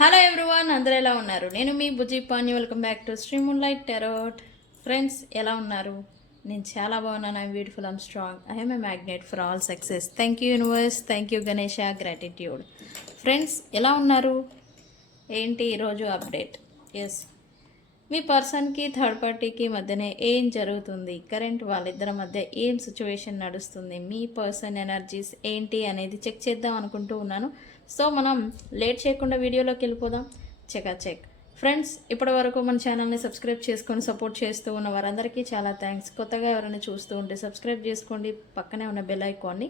Hello everyone, అందరూ ఎలా ఉన్నారు? నేను మీ Bujji Pani. Welcome back to Sri moonlight tarot. Friends, ఎలా ఉన్నారు? నేను చాలా బాగున్నాను. I'm beautiful, I'm strong, I'm a magnet for all success. Thank you universe, thank you Ganesha, gratitude. Friends, ఎలా ఉన్నారు? ఏంటి ఈరోజు అప్డేట్? ఎస్, మీ పర్సన్కి థర్డ్ పార్టీకి మధ్యనే ఏం జరుగుతుంది, కరెంట్ వాళ్ళిద్దరి మధ్య ఏం సిచ్యువేషన్ నడుస్తుంది, మీ పర్సన్ ఎనర్జీస్ ఏంటి అనేది చెక్ చేద్దాం అనుకుంటూ ఉన్నాను. సో మనం లేట్ చేయకుండా వీడియోలోకి వెళ్ళిపోదాం. చెక్ ఫ్రెండ్స్, ఇప్పటి వరకు మన ఛానల్ని సబ్స్క్రైబ్ చేసుకొని సపోర్ట్ చేస్తూ ఉన్న వారందరికీ చాలా థ్యాంక్స్. కొత్తగా ఎవరైనా చూస్తూ ఉంటే సబ్స్క్రైబ్ చేసుకోండి, పక్కనే ఉన్న బెల్ ఐకాన్ని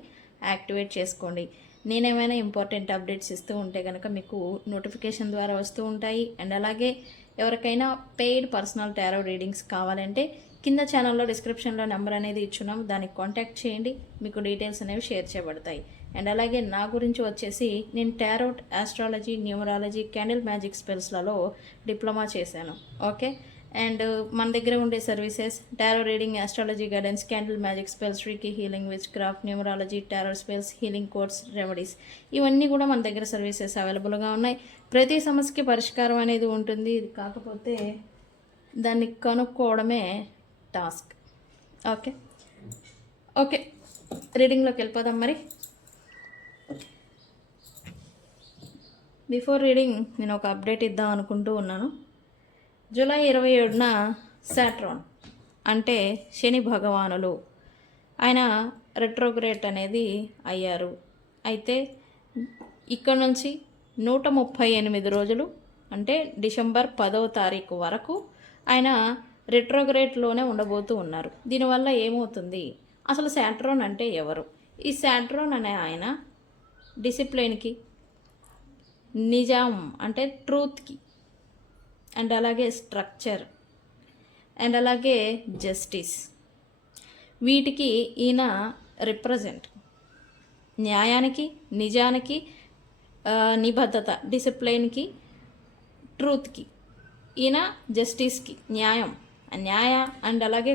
యాక్టివేట్ చేసుకోండి. నేనేమైనా ఇంపార్టెంట్ అప్డేట్స్ ఇస్తూ ఉంటే కనుక మీకు నోటిఫికేషన్ ద్వారా వస్తూ ఉంటాయి. అండ్ అలాగే ఎవరికైనా పెయిడ్ పర్సనల్ టారో రీడింగ్స్ కావాలంటే కింద ఛానల్లో డిస్క్రిప్షన్లో నెంబర్ అనేది ఇచ్చున్నాం, దానికి కాంటాక్ట్ చేయండి, మీకు డీటెయిల్స్ అనేవి షేర్ చేయబడతాయి. అండ్ అలాగే నా గురించి వచ్చేసి నేను tarot, astrology, numerology, candle magic స్పెల్స్లలో డిప్లొమా చేశాను. ఓకే, అండ్ మన దగ్గర ఉండే services tarot reading, astrology guidance, candle magic spells, reiki healing, witch craft, numerology, tarot spells, healing course, remedies, ఇవన్నీ కూడా మన దగ్గర సర్వీసెస్ అవైలబుల్గా ఉన్నాయి. ప్రతి సమస్యకి పరిష్కారం అనేది ఉంటుంది. ఇది కాకపోతే దాన్ని కనుక్కోవడమే టాస్క్. ఓకే ఓకే రీడింగ్లోకి వెళ్ళిపోదాం. మరి బిఫోర్ రీడింగ్ నేను ఒక అప్డేట్ ఇద్దాం అనుకుంటూ ఉన్నాను. జూలై 27న సాట్రాన్ అంటే శని భగవానులు ఆయన రెట్రోగ్రేట్ అనేది అయ్యారు. అయితే ఇక్కడ నుంచి 138 రోజులు అంటే డిసెంబర్ 10వ తారీఖు వరకు ఆయన రెట్రోగ్రేట్లోనే ఉండబోతూ ఉన్నారు. దీనివల్ల ఏమవుతుంది, అసలు సాట్రాన్ అంటే ఎవరు? ఈ సాట్రాన్ అనే ఆయన డిసిప్లిన్కి, నిజాం అంటే ట్రూత్కి, అండ్ అలాగే స్ట్రక్చర్, అండ్ అలాగే జస్టిస్, వీటికి ఈయన రిప్రజెంట్. న్యాయానికి, నిజానికి, నిబద్ధత, డిసిప్లైన్కి, ట్రూత్కి. ఈయన జస్టిస్కి, న్యాయ అండ్ అలాగే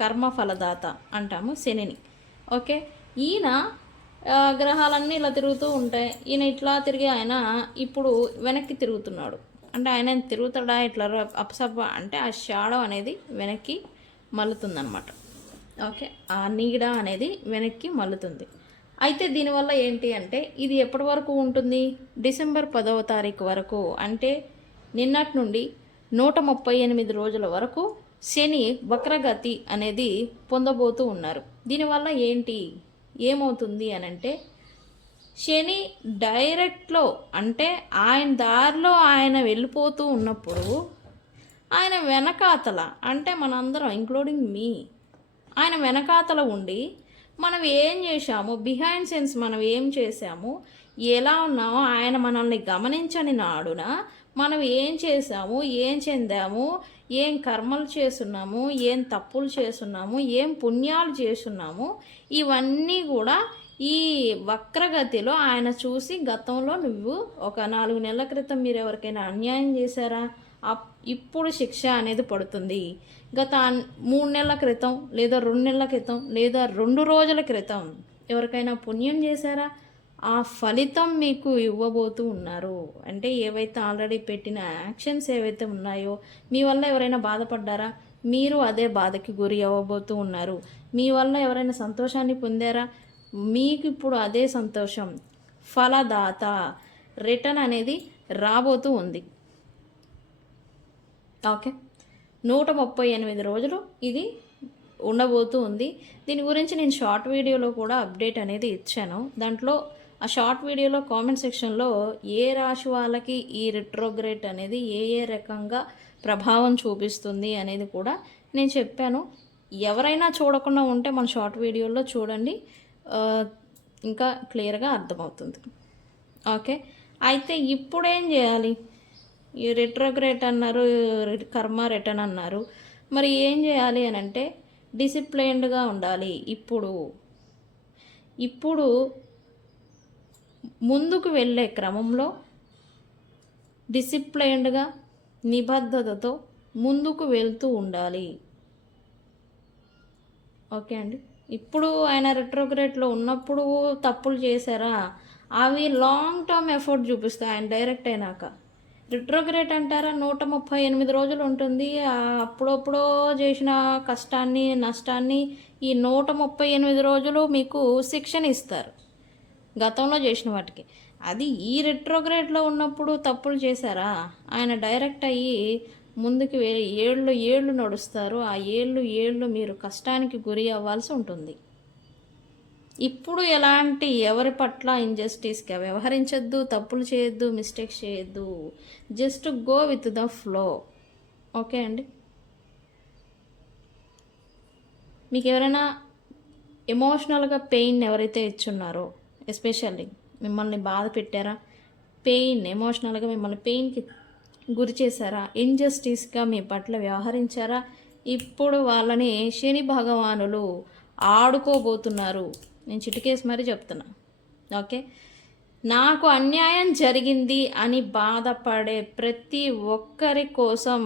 కర్మ ఫలదాత అంటాము శనిని. ఓకే, ఈయన గ్రహాలన్నీ ఇలా తిరుగుతూ ఉంటాయి. ఈయన ఇట్లా తిరిగి ఆయన ఇప్పుడు వెనక్కి తిరుగుతున్నాడు. అంటే ఆయన తిరుగుతాడా ఇట్లా అప్సప్ప అంటే ఆ షాడో అనేది వెనక్కి మల్లుతుందన్నమాట. ఓకే, ఆ నీడ అనేది వెనక్కి మల్లుతుంది. అయితే దీనివల్ల ఏంటి అంటే ఇది ఎప్పటి వరకు ఉంటుంది, డిసెంబర్ 10వ తారీఖు వరకు, అంటే నిన్నటి నుండి 138 రోజుల వరకు శని వక్రగతి అనేది పొందబోతూ ఉన్నారు. దీనివల్ల ఏమవుతుంది అని అంటే శని డైరెక్ట్లో అంటే ఆయన దారిలో ఆయన వెళ్ళిపోతూ ఉన్నప్పుడు ఆయన వెనకాతల అంటే మనందరం ఇంక్లూడింగ్ మీ ఆయన వెనకాతల ఉండి మనం ఏం చేశాము, బిహైండ్ సెన్స్ మనం ఏం చేశాము, ఎలా ఉన్నామో ఆయన మనల్ని గమనించని నాడున మనం ఏం చేసాము, ఏం చెందాము, ఏం కర్మలు చేస్తున్నాము, ఏం తప్పులు చేస్తున్నాము, ఏం పుణ్యాలు చేస్తున్నాము, ఇవన్నీ కూడా ఈ వక్రగతిలో ఆయన చూసి గతంలో నువ్వు ఒక 4 నెలల క్రితం మీరు ఎవరికైనా అన్యాయం చేశారా, ఇప్పుడు శిక్ష అనేది పడుతుంది. గత 3 నెలల క్రితం లేదా 2 నెలల క్రితం లేదా 2 రోజుల క్రితం ఎవరికైనా పుణ్యం చేశారా, ఆ ఫలితం మీకు ఇవ్వబోతూ ఉన్నారు. అంటే ఏవైతే ఆల్రెడీ పెట్టిన యాక్షన్స్ ఏవైతే ఉన్నాయో, మీ వల్ల ఎవరైనా బాధపడ్డారా, మీరు అదే బాధకి గురి అవ్వబోతూ ఉన్నారు. మీ వల్ల ఎవరైనా సంతోషాన్ని పొందారా, మీకు ఇప్పుడు అదే సంతోషం ఫలదాత రిటర్న్ అనేది రాబోతూ ఉంది. ఓకే, 138 రోజులు ఇది ఉండబోతూ ఉంది. దీని గురించి నేను షార్ట్ వీడియోలో కూడా అప్డేట్ అనేది ఇచ్చాను. దాంట్లో ఆ షార్ట్ వీడియోలో కామెంట్ సెక్షన్లో ఏ రాశి వాళ్ళకి ఈ రెట్రోగ్రేట్ అనేది ఏ రకంగా ప్రభావం చూపిస్తుంది అనేది కూడా నేను చెప్పాను. ఎవరైనా చూడకుండా ఉంటే మన షార్ట్ వీడియోలో చూడండి, ఇంకా క్లియర్గా అర్థమవుతుంది. ఓకే, అయితే ఇప్పుడు ఏం చేయాలి? ఈ రెట్రోగ్రేట్ అన్నారు, కర్మ రిటర్న్ అన్నారు, మరి ఏం చేయాలి అని అంటే డిసిప్లైన్డ్గా ఉండాలి. ఇప్పుడు ముందుకు వెళ్ళే క్రమంలో డిసిప్లైన్డ్గా, నిబద్ధతతో ముందుకు వెళ్తూ ఉండాలి. ఓకే అండి, ఇప్పుడు ఆయన రెట్రోగ్రేట్లో ఉన్నప్పుడు తప్పులు చేశారా, అవి లాంగ్ టర్మ్ ఎఫర్ట్ చూపిస్తాయి ఆయన డైరెక్ట్ అయినాక. రిట్రోగ్రేట్ అంటారా 138 రోజులు ఉంటుంది. అప్పుడప్పుడో చేసిన కష్టాన్ని నష్టాన్ని ఈ 138 రోజులు మీకు శిక్షణ ఇస్తారు గతంలో చేసిన వాటికి. అది ఈ రిట్రోగ్రేడ్లో ఉన్నప్పుడు తప్పులు చేశారా, ఆయన డైరెక్ట్ అయ్యి ముందుకు ఏళ్ళు నడుస్తారు. ఆ ఏళ్ళు మీరు కష్టానికి గురి అవ్వాల్సి ఉంటుంది. ఇప్పుడు ఎలాంటి ఎవరి పట్ల ఇంజస్టిస్గా వ్యవహరించొద్దు, తప్పులు చేయొద్దు, మిస్టేక్స్ చేయొద్దు. Just go with the flow. Okay అండి. మీకు ఎవరైనా ఎమోషనల్గా పెయిన్ ఎవరైతే ఇచ్చున్నారో, ఎస్పెషల్లీ మిమ్మల్ని బాధ పెట్టారా, ఎమోషనల్గా మిమ్మల్ని పెయిన్కి గురి చేశారా, ఇంజస్టిస్గా మీ పట్ల వ్యవహరించారా, ఇప్పుడు వాళ్ళని శని భగవానులు ఆడుకోబోతున్నారు. నేను చిటికేసి మరీ చెప్తున్నా. ఓకే, నాకు అన్యాయం జరిగింది అని బాధపడే ప్రతి ఒక్కరి కోసం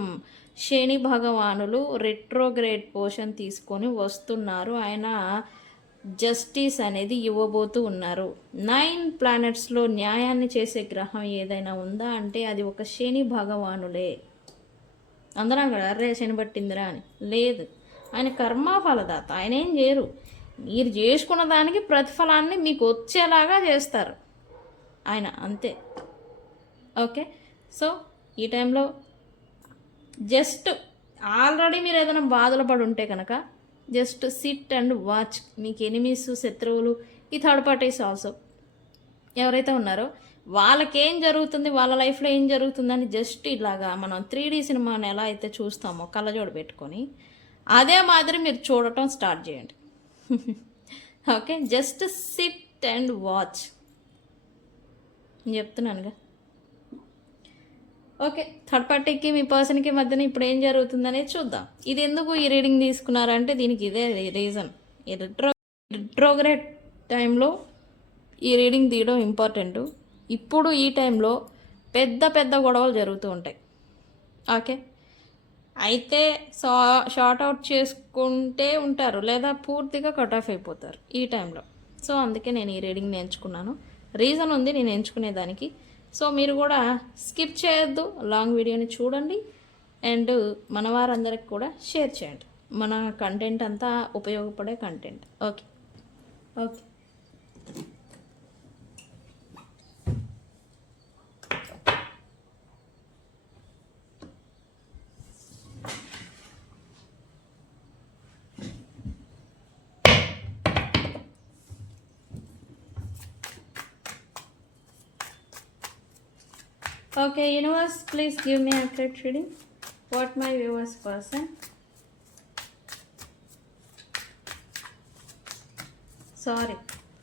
శని భగవానులు రెట్రోగ్రేడ్ పోషన్ తీసుకొని వస్తున్నారు. ఆయన జస్టిస్ అనేది ఇవ్వబోతూ ఉన్నారు. 9 ప్లానెట్స్లో న్యాయాన్ని చేసే గ్రహం ఏదైనా ఉందా అంటే అది ఒక శని భగవానులే. అందరం కదా అర్రే శని పట్టిందిరా అని. లేదు, ఆయన కర్మఫలదాత. ఆయన ఏం చేయరు. మీరు చేసుకున్న దానికి ప్రతిఫలాన్ని మీకు వచ్చేలాగా చేస్తారు ఆయన, అంతే. ఓకే, సో ఈ టైంలో జస్ట్ ఆల్రెడీ మీరు ఏదైనా బాధలు పడి ఉంటే కనుక జస్ట్ సిట్ అండ్ వాచ్. మీకు ఎనిమీస్, శత్రువులు, ఈ థర్డ్ పార్టీస్ ఆల్సో ఎవరైతే ఉన్నారో వాళ్ళకేం జరుగుతుంది, వాళ్ళ లైఫ్లో ఏం జరుగుతుందని జస్ట్ ఇలాగా మనం 3D సినిమాని ఎలా అయితే చూస్తామో కళ్ళజోడు పెట్టుకొని అదే మాదిరి మీరు చూడటం స్టార్ట్ చేయండి. Okay, just sit and watch చెప్తున్నానుగా. ఓకే, థర్డ్ పార్టీకి మీ పర్సన్కి మధ్యన ఇప్పుడు ఏం జరుగుతుందనేది చూద్దాం. ఇది ఎందుకు ఈ రీడింగ్ తీసుకున్నారంటే దీనికి ఇదే రీజన్. ఈ రిట్రోగ్రేడ్ టైంలో ఈ రీడింగ్ తీయడం ఇంపార్టెంట్. ఇప్పుడు ఈ టైంలో పెద్ద గొడవలు జరుగుతూ ఉంటాయి. ఓకే, అయితే షార్ట్ అవుట్ చేసుకుంటే ఉంటారు, లేదా పూర్తిగా కట్ ఆఫ్ అయిపోతారు ఈ టైంలో. సో అందుకే నేను ఈ రీడింగ్ ఎంచుకున్నాను. రీజన్ ఉంది నేను ఎంచుకునేదానికి. సో మీరు కూడా స్కిప్ చేయొద్దు, లాంగ్ వీడియోని చూడండి అండ్ మన వారందరికి కూడా షేర్ చేయండి. మన కంటెంట్ అంతా ఉపయోగపడే content. Okay okay Okay, universe, please give me accurate reading. What my viewers person. Sorry,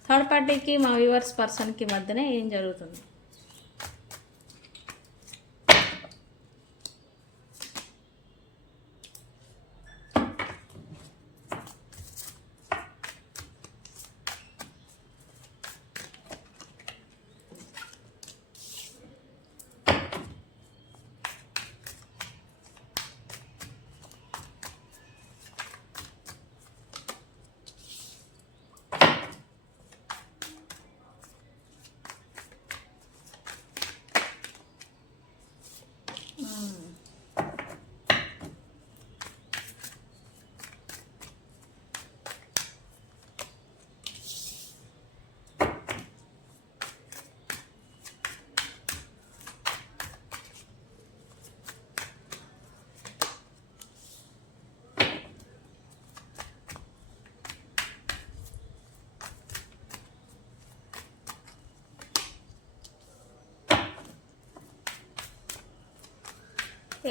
third పార్టీకి మా వ్యూవర్స్ పర్సన్కి మధ్యనే ఏం జరుగుతుంది?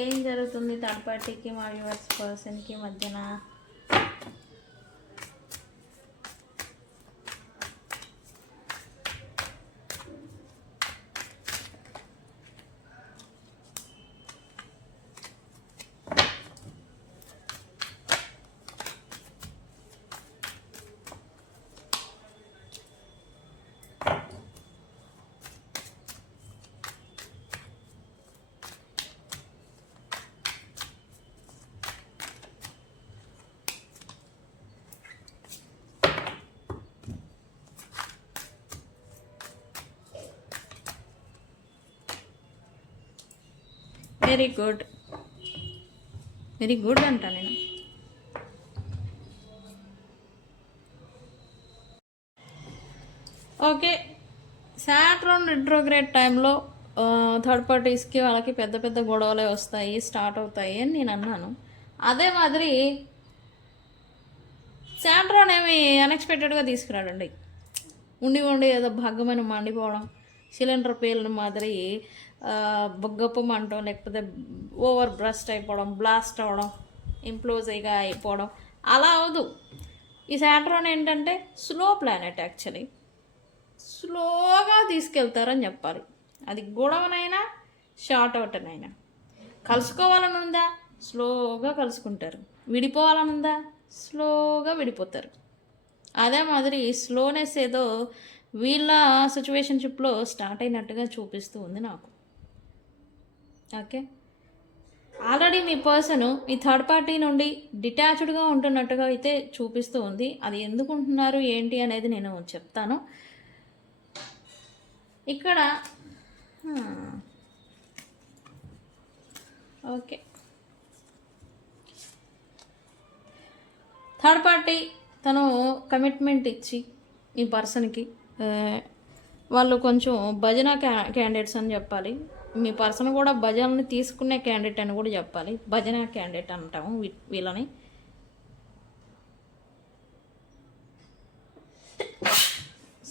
ఏం జరుగుతుంది థర్డ్ పార్టీకి మా వ్యూవర్స్ పర్సన్కి మధ్యన? వెరీ గుడ్, వెరీ గుడ్ అంట నేను. ఓకే, సాట్రాన్ రెట్రోగ్రేడ్ టైంలో థర్డ్ పార్టీస్కి వాళ్ళకి పెద్ద పెద్ద గొడవలే వస్తాయి, స్టార్ట్ అవుతాయి అని నేను అన్నాను. అదే మాదిరి సాట్రాన్ ఏమి అన్ఎక్స్పెక్టెడ్గా తీసుకురాడండి. ఉండి ఏదో భాగమైన మండిపోవడం, సిలిండర్ పేలిన మాదిరి బొగ్గప్పు మంటం, లేకపోతే ఓవర్ బ్రస్ట్ అయిపోవడం, బ్లాస్ట్ అవ్వడం, ఇంప్లోజిగా అయిపోవడం అలా అవదు. ఈ సాట్రాన్ ఏంటంటే స్లో ప్లానెట్, యాక్చువల్లీ స్లోగా తీసుకెళ్తారని చెప్పాలి. అది గొడవనైనా షార్ట్ అవుట్నైనా. కలుసుకోవాలని ఉందా, స్లోగా కలుసుకుంటారు. విడిపోవాలని ఉందా, స్లోగా విడిపోతారు. అదే మాదిరి స్లోనెస్ ఏదో వీళ్ళ సిచ్యువేషన్షిప్లో స్టార్ట్ అయినట్టుగా చూపిస్తూ ఉంది నాకు. ఓకే, ఆల్రెడీ మీ పర్సన్ ఈ థర్డ్ పార్టీ నుండి డిటాచ్డ్గా ఉంటున్నట్టుగా అయితే చూపిస్తూ ఉంది. అది ఎందుకు ఉంటున్నారు ఏంటి అనేది నేను చెప్తాను. ఇక్కడ ఓకే, థర్డ్ పార్టీ తను కమిట్మెంట్ ఇచ్చి ఈ పర్సన్కి, వాళ్ళు కొంచెం భజన క్యాండిడేట్స్ అని చెప్పాలి. మీ పర్సన్ కూడా భజనని తీసుకునే క్యాండిడేట్ అని కూడా చెప్పాలి. భజన క్యాండిడేట్ అంటాము వీళ్ళని.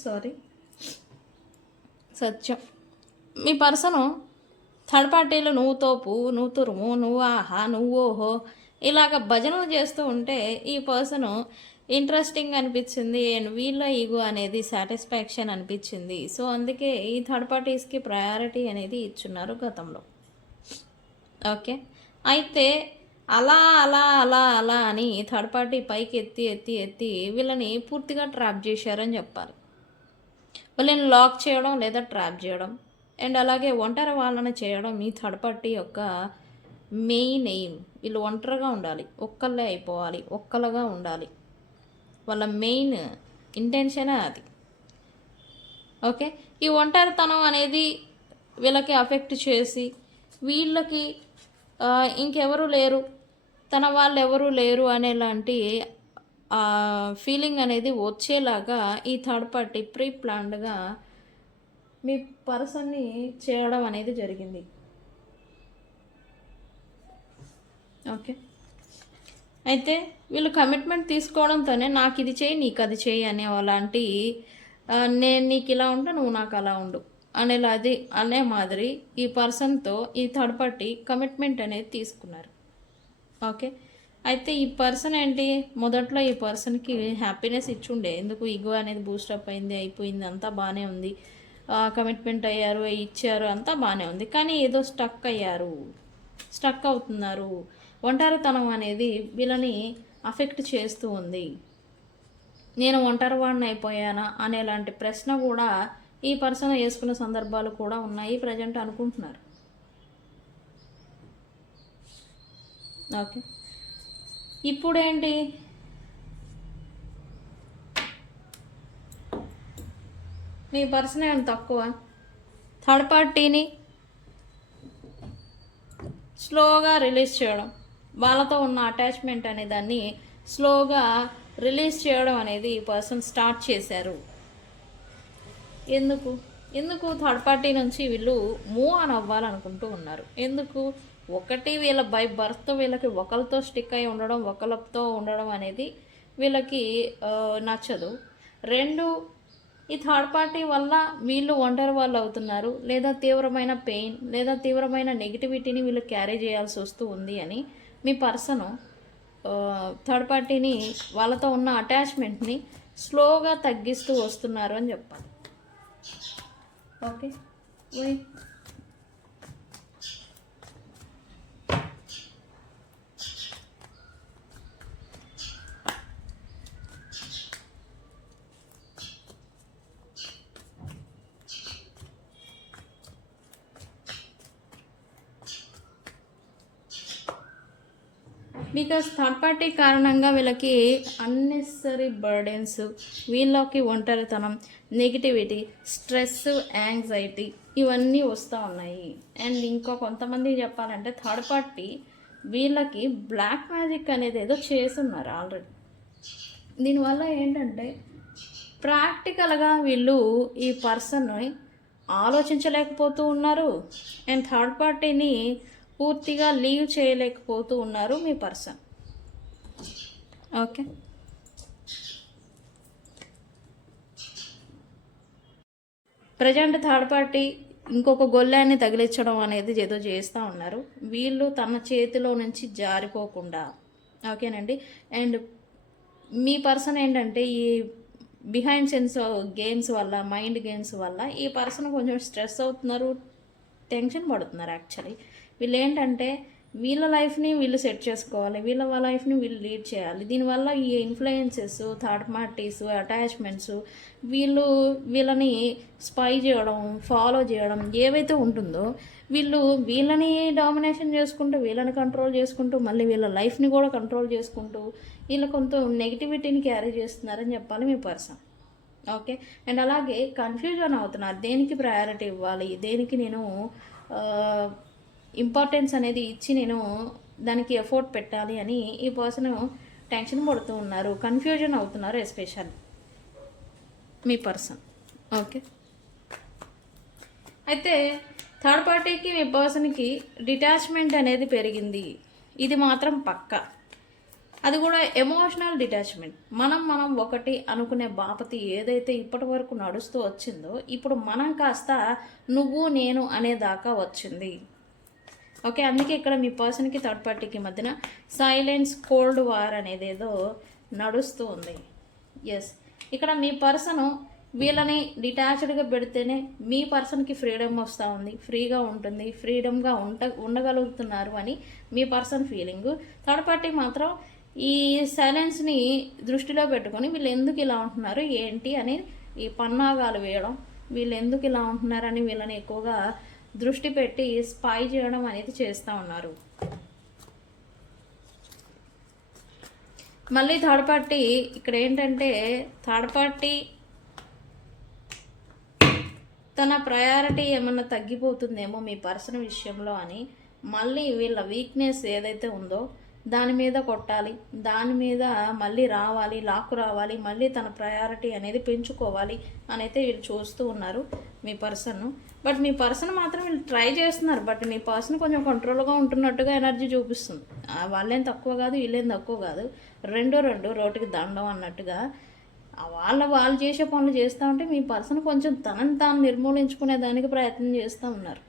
సారీ, సత్యం. మీ పర్సను థర్డ్ పార్టీలో నువ్వు తోపు, నువ్వు తురుము, నువ్వు ఆహా, నువ్వు ఓహో ఇలాగ భజనలు చేస్తూ ఉంటే ఈ పర్సను ఇంట్రెస్టింగ్ అనిపించింది అండ్ వీళ్ళ ఈగో అనేది సాటిస్ఫాక్షన్ అనిపించింది. సో అందుకే ఈ థర్డ్ పార్టీస్కి ప్రయారిటీ అనేది ఇచ్చున్నారు గతంలో. ఓకే, అయితే అలా అలా అలా అలా అని థర్డ్ పార్టీ పైకి ఎత్తి ఎత్తి ఎత్తి వీళ్ళని పూర్తిగా ట్రాప్ చేశారని చెప్పాలి. వీళ్ళని లాక్ చేయడం లేదా ట్రాప్ చేయడం అండ్ అలాగే ఒంటరి వాళ్ళని చేయడం ఈ థర్డ్ పార్టీ యొక్క మెయిన్ ఎయిమ్. వీళ్ళు ఒంటరిగా ఉండాలి, ఒక్కళ్ళే అయిపోవాలి, ఒక్కలుగా ఉండాలి. వాళ్ళ మెయిన్ ఇంటెన్షనే అది. ఓకే, ఈ ఒంటరితనం అనేది వీళ్ళకి అఫెక్ట్ చేసి వీళ్ళకి ఇంకెవరు లేరు, తన వాళ్ళు ఎవరు లేరు అనేలాంటి ఫీలింగ్ అనేది వచ్చేలాగా ఈ థర్డ్ పార్టీ ప్రీ ప్లాన్డ్గా మీ పర్సన్ని చేయడం అనేది జరిగింది. ఓకే, అయితే వీళ్ళు కమిట్మెంట్ తీసుకోవడంతోనే నాకు ఇది చేయి నీకు అది చేయి అనే అలాంటి, నేను నీకు ఇలా ఉంటే నువ్వు నాకు అలా ఉండు అనేలాది అనే మాదిరి ఈ పర్సన్తో ఈ థర్డ్ పార్టీ కమిట్మెంట్ అనేది తీసుకున్నారు. ఓకే, అయితే ఈ పర్సన్ ఏంటి, మొదట్లో ఈ పర్సన్కి హ్యాపీనెస్ ఇచ్చుండే, ఎందుకు ఈగో అనేది బూస్టప్ అయింది, అయిపోయింది, అంతా బాగానే ఉంది, కమిట్మెంట్ అయ్యారు, ఇచ్చారు, అంతా బాగానే ఉంది. కానీ ఏదో స్టక్ అవుతున్నారు. ఒంటరితనం అనేది వీళ్ళని అఫెక్ట్ చేస్తూ ఉంది. నేను ఒంటరివాడిని అయిపోయానా అనేలాంటి ప్రశ్న కూడా ఈ పర్సన్ వేసుకున్న సందర్భాలు కూడా ఉన్నాయి, ప్రజెంట్ అనుకుంటున్నారు. ఓకే, ఇప్పుడేంటి, మీ పర్సన్ ఏమైనా తక్కువ థర్డ్ పార్టీని స్లోగా రిలీజ్ చేయడం, వాళ్ళతో ఉన్న అటాచ్మెంట్ అనే దాన్ని స్లోగా రిలీజ్ చేయడం అనేది ఈ పర్సన్ స్టార్ట్ చేశారు. ఎందుకు థర్డ్ పార్టీ నుంచి వీళ్ళు మూవ్ ఆన్ అవ్వాలనుకుంటూ ఉన్నారు. ఎందుకు, ఒకటి వీళ్ళ బై బర్త్ వీళ్ళకి ఒకరితో స్టిక్ అయి ఉండడం, ఒకరితో ఉండడం అనేది వీళ్ళకి నచ్చదు. రెండు, ఈ థర్డ్ పార్టీ వల్ల వీళ్ళు ఒంటరి వాళ్ళు అవుతున్నారు, లేదా తీవ్రమైన పెయిన్ లేదా తీవ్రమైన నెగిటివిటీని వీళ్ళు క్యారీ చేయాల్సి వస్తూ ఉంది అని మీ పర్సను థర్డ్ పార్టీని, వాళ్ళతో ఉన్న అటాచ్మెంట్ని స్లోగా తగ్గిస్తూ వస్తున్నారు అని చెప్పాలి. ఓకే, బికాస్ థర్డ్ పార్టీ కారణంగా వీళ్ళకి అన్నెసరీ బర్డెన్స్, వీళ్ళకి ఒంటరితనం, నెగిటివిటీ, స్ట్రెస్, యాంగ్జైటీ ఇవన్నీ వస్తూ ఉన్నాయి. అండ్ ఇంకా కొంతమంది చెప్పాలంటే థర్డ్ పార్టీ వీళ్ళకి బ్లాక్ మ్యాజిక్ అనేది ఏదో చేస్తున్నారు ఆల్రెడీ. దీనివల్ల ఏంటంటే ప్రాక్టికల్గా వీళ్ళు ఈ పర్సన్ని ఆలోచించలేకపోతూ ఉన్నారు అండ్ థర్డ్ పార్టీని పూర్తిగా లీవ్ చేయలేకపోతూ ఉన్నారు మీ person. Okay, present third party ఇంకొక గొల్లాన్ని తగిలించడం అనేది ఏదో చేస్తూ ఉన్నారు వీళ్ళు తన చేతిలో నుంచి జారిపోకుండా. ఓకేనండి. అండ్ మీ పర్సన్ ఏంటంటే ఈ బిహైండ్ సెన్స్ గేమ్స్ వల్ల, మైండ్ గేమ్స్ వల్ల ఈ పర్సన్ కొంచెం స్ట్రెస్ అవుతున్నారు, టెన్షన్ పడుతున్నారు. యాక్చువల్లీ వీళ్ళు ఏంటంటే వీళ్ళ లైఫ్ని వీళ్ళు సెట్ చేసుకోవాలి, వీళ్ళ లైఫ్ని వీళ్ళు లీడ్ చేయాలి. దీనివల్ల ఈ ఇన్ఫ్లుయెన్సెస్, థర్డ్ పార్టీస్, అటాచ్మెంట్స్, వీళ్ళని స్పై చేయడం, ఫాలో చేయడం ఏవైతే ఉంటుందో వీళ్ళని డామినేషన్ చేసుకుంటూ, వీళ్ళని కంట్రోల్ చేసుకుంటూ, మళ్ళీ వీళ్ళ లైఫ్ని కూడా కంట్రోల్ చేసుకుంటూ వీళ్ళు కొంత నెగిటివిటీని క్యారీ చేస్తున్నారని చెప్పాలి మీ పర్సన్. ఓకే. అండ్ అలాగే కన్ఫ్యూజన్ అవుతున్నారు, దేనికి ప్రయారిటీ ఇవ్వాలి, దేనికి నేను ఇంపార్టెన్స్ అనేది ఇచ్చి నేను దానికి ఎఫోర్ట్ పెట్టాలి అని ఈ పర్సన్ టెన్షన్ పడుతూ ఉన్నారు, కన్ఫ్యూజన్ అవుతున్నారు ఎస్పెషల్ మీ పర్సన్. ఓకే. అయితే థర్డ్ పార్టీకి మీ పర్సన్కి డిటాచ్మెంట్ అనేది పెరిగింది, ఇది మాత్రం పక్కా. అది కూడా ఎమోషనల్ డిటాచ్మెంట్. మనం ఒకటి అనుకునే బాపతి ఏదైతే ఇప్పటి వరకు నడుస్తూ వచ్చిందో ఇప్పుడు మనం కాస్త నువ్వు నేను అనేదాకా వచ్చింది. ఓకే. అందుకే ఇక్కడ మీ పర్సన్కి థర్డ్ పార్టీకి మధ్యన సైలెన్స్, కోల్డ్ వార్ అనేది ఏదో నడుస్తూ ఉంది. ఎస్, ఇక్కడ మీ పర్సను వీళ్ళని డిటాచ్డ్గా పెడితేనే మీ పర్సన్కి ఫ్రీడమ్ వస్తూ ఉంది, ఫ్రీగా ఉంటుంది, ఫ్రీడమ్గా ఉండగలుగుతున్నారు అని మీ పర్సన్ ఫీలింగు. థర్డ్ పార్టీ మాత్రం ఈ సైలెన్స్ని దృష్టిలో పెట్టుకొని వీళ్ళు ఎందుకు ఇలా ఉంటున్నారు ఏంటి అని ఈ పన్నాగాలు వేయడం, వీళ్ళు ఎందుకు ఇలా ఉంటున్నారని వీళ్ళని ఎక్కువగా దృష్టి పెట్టి స్పై చేయడం అనేది చేస్తూ ఉన్నారు. మళ్ళీ థర్డ్ పార్టీ ఇక్కడ ఏంటంటే థర్డ్ పార్టీ తన ప్రయారిటీ ఏమన్నా తగ్గిపోతుందేమో మీ పర్సన్ విషయంలో అని మళ్ళీ వీళ్ళ వీక్నెస్ ఏదైతే ఉందో దాని మీద కొట్టాలి, దాని మీద మళ్ళీ రావాలి, లాక్కు రావాలి, మళ్ళీ తన ప్రయారిటీ అనేది పెంచుకోవాలి అని అయితే వీళ్ళు చూస్తూ ఉన్నారు మీ పర్సన్. బట్ మీ పర్సన్ మాత్రం వీళ్ళు ట్రై చేస్తున్నారు, బట్ మీ పర్సన్ కొంచెం కంట్రోల్గా ఉంటున్నట్టుగా ఎనర్జీ చూపిస్తుంది. వాళ్ళేం తక్కువ కాదు, వీళ్ళేం తక్కువ కాదు, రెండు రోటికి దండం అన్నట్టుగా వాళ్ళు చేసే పనులు చేస్తూ ఉంటే మీ పర్సన్ కొంచెం తనని తాను నిర్మూలించుకునే దానికి ప్రయత్నం చేస్తూ ఉన్నారు.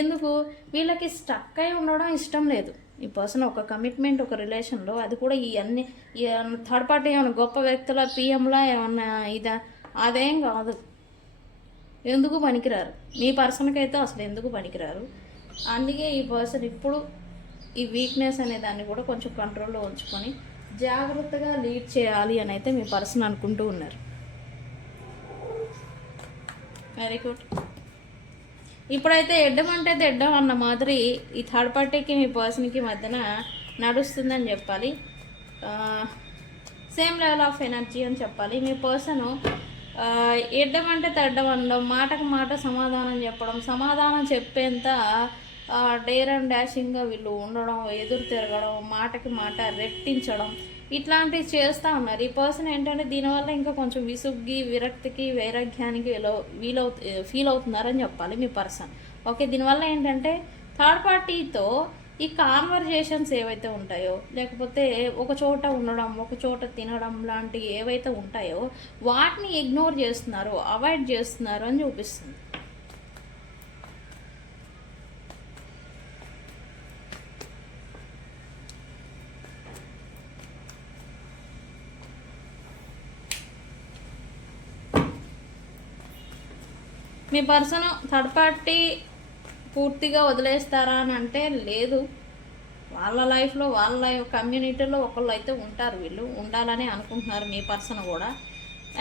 ఎందుకు వీళ్ళకి స్టక్ అయి ఉండడం ఇష్టం లేదు. ఈ పర్సన్ ఒక కమిట్మెంట్, ఒక రిలేషన్లో, అది కూడా ఇవన్నీ థర్డ్ పార్టీ ఏమైనా గొప్ప వ్యక్తుల పిఎంలా ఏమన్నా ఇదా, అదేం కాదు. ఎందుకు పనికిరారు మీ పర్సన్కి అయితే, అసలు ఎందుకు పనికిరారు. అందుకే ఈ పర్సన్ ఇప్పుడు ఈ వీక్నెస్ అనే దాన్ని కూడా కొంచెం కంట్రోల్లో ఉంచుకొని జాగ్రత్తగా లీడ్ చేయాలి అని అయితే మీ పర్సన్ అనుకుంటూ ఉన్నారు. Very good. ఇప్పుడైతే ఎడ్డమంటే తెడ్డం అన్న మాదిరి ఈ థర్డ్ పార్టీకి మీ పర్సన్కి మధ్యన నడుస్తుందని చెప్పాలి. సేమ్ లెవెల్ ఆఫ్ ఎనర్జీ అని చెప్పాలి. మీ పర్సను ఎడ్డమంటే తెడ్డం అనడం, మాటకు మాట సమాధానం చెప్పడం, సమాధానం చెప్పేంత డేర్ అండ్ డాషింగ్గా వీళ్ళు ఉండడం, ఎదురు తిరగడం, మాటకి మాట రెట్టించడం, ఇట్లాంటివి చేస్తూ ఉన్నారు. ఈ పర్సన్ ఏంటంటే దీనివల్ల ఇంకా కొంచెం విసుగ్గి, విరక్తికి, వైరాగ్యానికి ఫీల్ అవుతున్నారని చెప్పాలి మీ పర్సన్. ఓకే. దీనివల్ల ఏంటంటే థర్డ్ పార్టీతో ఈ కాన్వర్జేషన్స్ ఏవైతే ఉంటాయో, లేకపోతే ఒక చోట ఉండడం, ఒక చోట తినడం లాంటివి ఏవైతే ఉంటాయో వాటిని ఇగ్నోర్ చేస్తున్నారు, అవాయిడ్ చేస్తున్నారు అని చూపిస్తుంది. మీ పర్సన్ థర్డ్ పార్టీ పూర్తిగా వదిలేస్తారా అని అంటే లేదు. వాళ్ళ లైఫ్లో, వాళ్ళ కమ్యూనిటీలో ఒకళ్ళు అయితే ఉంటారు, వీళ్ళు ఉండాలని అనుకుంటున్నారు మీ పర్సన్ కూడా.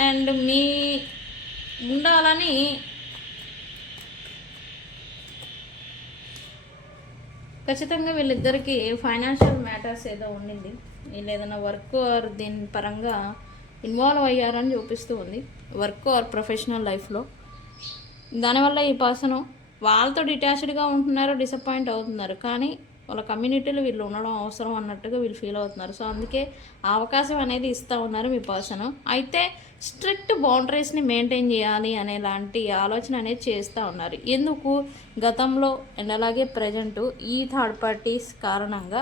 అండ్ మీ ఉండాలని ఖచ్చితంగా వీళ్ళిద్దరికి ఫైనాన్షియల్ మ్యాటర్స్ ఏదో ఉండింది, వీళ్ళు ఏదైనా వర్క్ ఆర్ దీని పరంగా ఇన్వాల్వ్ అయ్యారని చూపిస్తూ ఉంది, వర్క్ ఆర్ ప్రొఫెషనల్ లైఫ్లో. దానివల్ల ఈ పర్సన్ వాళ్ళతో డిటాచ్డ్గా ఉంటున్నారు, డిసప్పాయింట్ అవుతున్నారు, కానీ వాళ్ళ కమ్యూనిటీలో వీళ్ళు ఉండడం అవసరం అన్నట్టుగా వీళ్ళు ఫీల్ అవుతున్నారు. సో అందుకే ఆ అవకాశం అనేది ఇస్తూ ఉన్నారు మీ పర్సన్. అయితే స్ట్రిక్ట్ బౌండరీస్ని మెయింటైన్ చేయాలి అనేలాంటి ఆలోచన అనేది చేస్తూ ఉన్నారు. ఎందుకు గతంలో అండ్ అలాగే ప్రజెంటు ఈ థర్డ్ పార్టీస్ కారణంగా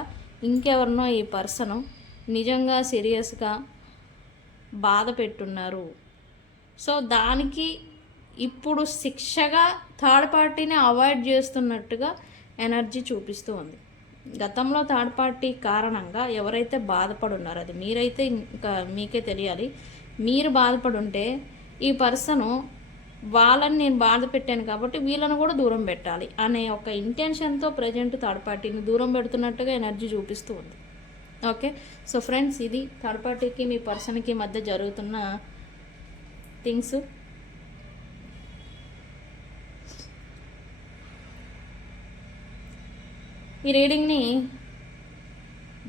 ఇంకెవరినో ఈ పర్సన్ నిజంగా సీరియస్గా బాధ పెట్టున్నారు. సో దానికి ఇప్పుడు శిక్షగా థర్డ్ పార్టీని అవాయిడ్ చేస్తున్నట్టుగా ఎనర్జీ చూపిస్తూ ఉంది. గతంలో థర్డ్ పార్టీ కారణంగా ఎవరైతే బాధపడున్నారో, అది మీరైతే ఇంకా మీకే తెలియాలి, మీరు బాధపడుంటే ఈ పర్సను వాళ్ళని నేను బాధ పెట్టాను కాబట్టి వీళ్ళను కూడా దూరం పెట్టాలి అనే ఒక ఇంటెన్షన్తో ప్రజెంట్ థర్డ్ పార్టీని దూరం పెడుతున్నట్టుగా ఎనర్జీ చూపిస్తూ ఉంది. ఓకే, సో ఫ్రెండ్స్, ఇది థర్డ్ పార్టీకి మీ పర్సన్కి మధ్య జరుగుతున్న థింగ్స్. ఈ రీడింగ్ని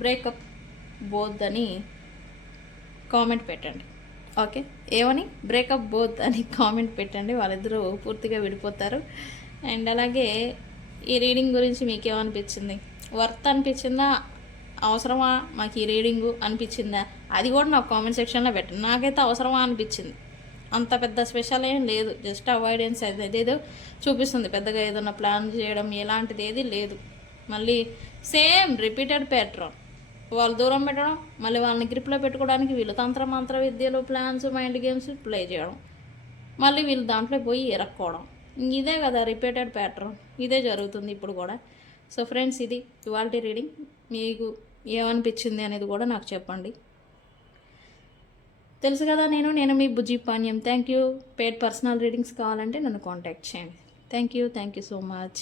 బ్రేకప్ బోత్ అని కామెంట్ పెట్టండి. ఓకే, ఏమని? బ్రేకప్ బోత్ అని కామెంట్ పెట్టండి, వాళ్ళిద్దరూ పూర్తిగా విడిపోతారు. అండ్ అలాగే ఈ రీడింగ్ గురించి మీకేమనిపించింది? వర్త్ అనిపించిందా, అవసరమా మాకు ఈ రీడింగు అనిపించిందా, అది కూడా నాకు కామెంట్ సెక్షన్లో పెట్టండి. నాకైతే అవసరమా అనిపించింది, అంత పెద్ద స్పెషల్ ఏం లేదు, జస్ట్ అవాయిడెన్స్ అదేదో చూపిస్తుంది, పెద్దగా ఏదైనా ప్లాన్ చేయడం ఎలాంటిది ఏది లేదు. మళ్ళీ సేమ్ రిపీటెడ్ ప్యాట్రన్, వాళ్ళు దూరం పెట్టడం, మళ్ళీ వాళ్ళని గ్రిప్లో పెట్టుకోవడానికి వీళ్ళు తంత్ర మంత్ర విద్యలు, ప్లాన్స్, మైండ్ గేమ్స్ ప్లే చేయడం, మళ్ళీ వీళ్ళు దాంట్లో పోయి ఇరక్కోవడం. ఇదే కదా రిపీటెడ్ ప్యాట్రన్, ఇదే జరుగుతుంది ఇప్పుడు కూడా. సో ఫ్రెండ్స్, ఇది ఇవాళ రీడింగ్. మీకు ఏమనిపించింది అనేది కూడా నాకు చెప్పండి. తెలుసు కదా, నేను మీ Bujji Panyam. Thank you. Paid personal readings కావాలంటే నన్ను కాంటాక్ట్ చేయండి. Thank you so much.